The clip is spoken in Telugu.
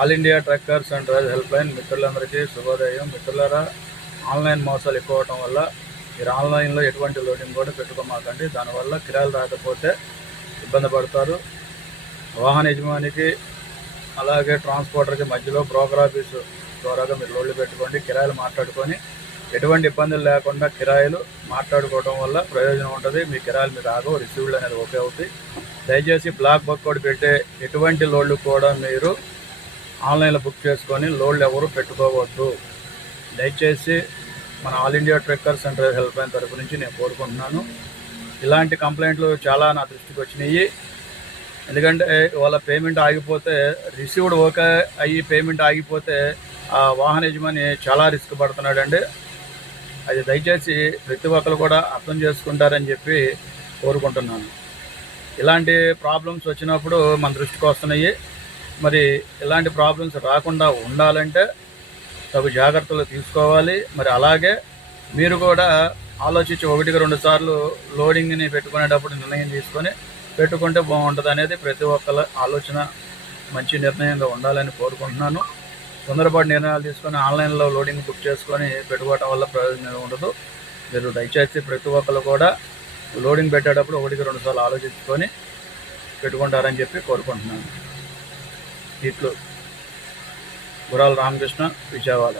All India truckers and driver help line మిత్రులందరికీ శుభోదయం. మిత్రులారా, ఆన్లైన్ మోసాలు ఎక్కువ అవటం వల్ల మీరు ఆన్లైన్లో ఎటువంటి లోడింగ్ కూడా పెట్టుకోమాకండి. దానివల్ల కిరాయిలు రాకపోతే ఇబ్బంది పడతారు. వాహన యజమానికి అలాగే ట్రాన్స్పోర్టర్కి మధ్యలో బ్రోకర్ ఆఫీసు ద్వారాగా మీరు లోడ్లు పెట్టుకోండి. కిరాయిలు మాట్లాడుకొని ఎటువంటి ఇబ్బందులు లేకుండా కిరాయిలు మాట్లాడుకోవడం వల్ల ప్రయోజనం ఉంటుంది. మీ కిరాయిలు మీకు ఆగవు, రిసీవ్డ్ అనేది ఓకే అవుతాయి. దయచేసి బ్లాక్ బుక్ కోడ్ పెట్టే ఎటువంటి లోడ్లు కూడా మీరు ఆన్లైన్లో బుక్ చేసుకొని లోడ్లు ఎవరు పెట్టుకోవద్దు. దయచేసి మన all India truckers and driver help line తరపు నుంచి నేను కోరుకుంటున్నాను. ఇలాంటి కంప్లైంట్లు చాలా నా దృష్టికి వచ్చినాయి. ఎందుకంటే వాళ్ళ పేమెంట్ ఆగిపోతే, రిసీవ్డ్ ఓకే అయ్యి పేమెంట్ ఆగిపోతే ఆ వాహన యజమాని చాలా రిస్క్ పడుతున్నాడండి. అది దయచేసి ప్రతి ఒక్కరు కూడా అర్థం చేసుకుంటారని చెప్పి కోరుకుంటున్నాను. ఇలాంటి ప్రాబ్లమ్స్ వచ్చినప్పుడు మన దృష్టికి వస్తున్నాయి. మరి ఇలాంటి ప్రాబ్లమ్స్ రాకుండా ఉండాలంటే తగు జాగ్రత్తలు తీసుకోవాలి. మరి అలాగే మీరు కూడా ఆలోచించి 1-2 సార్లు లోడింగ్ని పెట్టుకునేటప్పుడు నిర్ణయం తీసుకొని పెట్టుకుంటే బాగుంటుంది అనేది ప్రతి ఒక్కరి ఆలోచన. మంచి నిర్ణయంగా ఉండాలని కోరుకుంటున్నాను. తొందరపాటు నిర్ణయాలు తీసుకొని ఆన్లైన్లో లోడింగ్ బుక్ చేసుకొని పెట్టుకోవటం వల్ల ప్రయోజనం ఉండదు. మీరు దయచేసి ప్రతి ఒక్కరు కూడా లోడింగ్ పెట్టేటప్పుడు 1-2 సార్లు ఆలోచించుకొని పెట్టుకుంటారని చెప్పి కోరుకుంటున్నాను. ఇట్లు గురాల రామకృష్ణ, విజయవాడ.